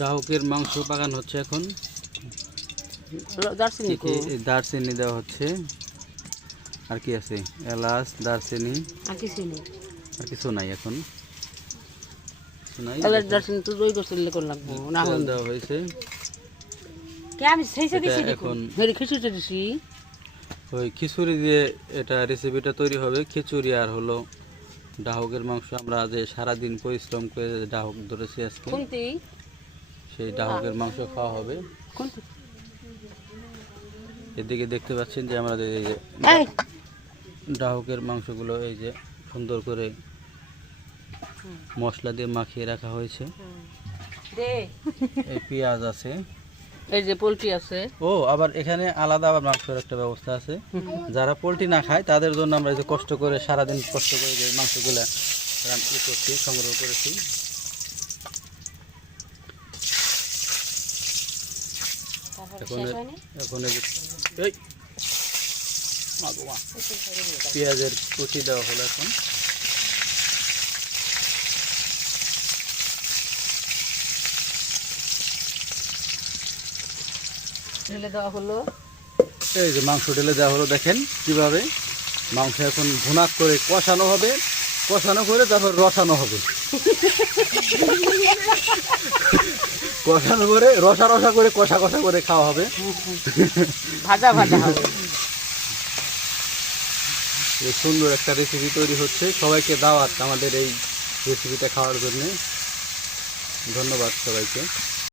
ডাহুকের মাংস বাগান হচ্ছে এখন। দারচিনি দেওয়া হচ্ছে, আর কি আছে, এলাচ, দারচিনি, আর কিছু নাই এখন। দেওয়া হয়েছে এখন। ওই খিচুড়ি দিয়ে এটা রেসিপিটা তৈরি হবে, খিচুড়ি আর হলো ডাহুকের মাংস। আমরা যে সারাদিন পরিশ্রম করে ডাহুক ধরেছি আজকে, সেই ডাহুকের মাংস খাওয়া হবে। এদিকে দেখতে পাচ্ছেন যে আমরা ডাহুকের মাংসগুলো এই যে সুন্দর করে মশলা দিয়ে মাখিয়ে রাখা হয়েছে। এই পেঁয়াজ আছে, এই যে পোলট্রি আছে। ও আবার এখানে আলাদা আবার মাংসের একটা ব্যবস্থা আছে। যারা পোলট্রি না খায় তাদের জন্য আমরা এই যে কষ্ট করে সারাদিন কষ্ট করে যে মাংসগুলো করছি, সংগ্রহ করেছি। এখন এই পেঁয়াজের কুচি দেওয়া হলো এখন। ঢেলে দেওয়া হলো, এই যে মাংস ঢেলে দেওয়া হলো। দেখেন কিভাবে মাংস এখন ভুনা করে কষানো হবে, কষানো করে তারপর রসানো হবে। কষানো করে রসা রসা করে কষা কষা করে খাওয়া হবে, ভাজা ভাজা হবে। সুন্দর একটা রেসিপি তৈরি হচ্ছে। সবাইকে দাওয়াত আমাদের এই রেসিপিটা খাওয়ার জন্য। ধন্যবাদ সবাইকে।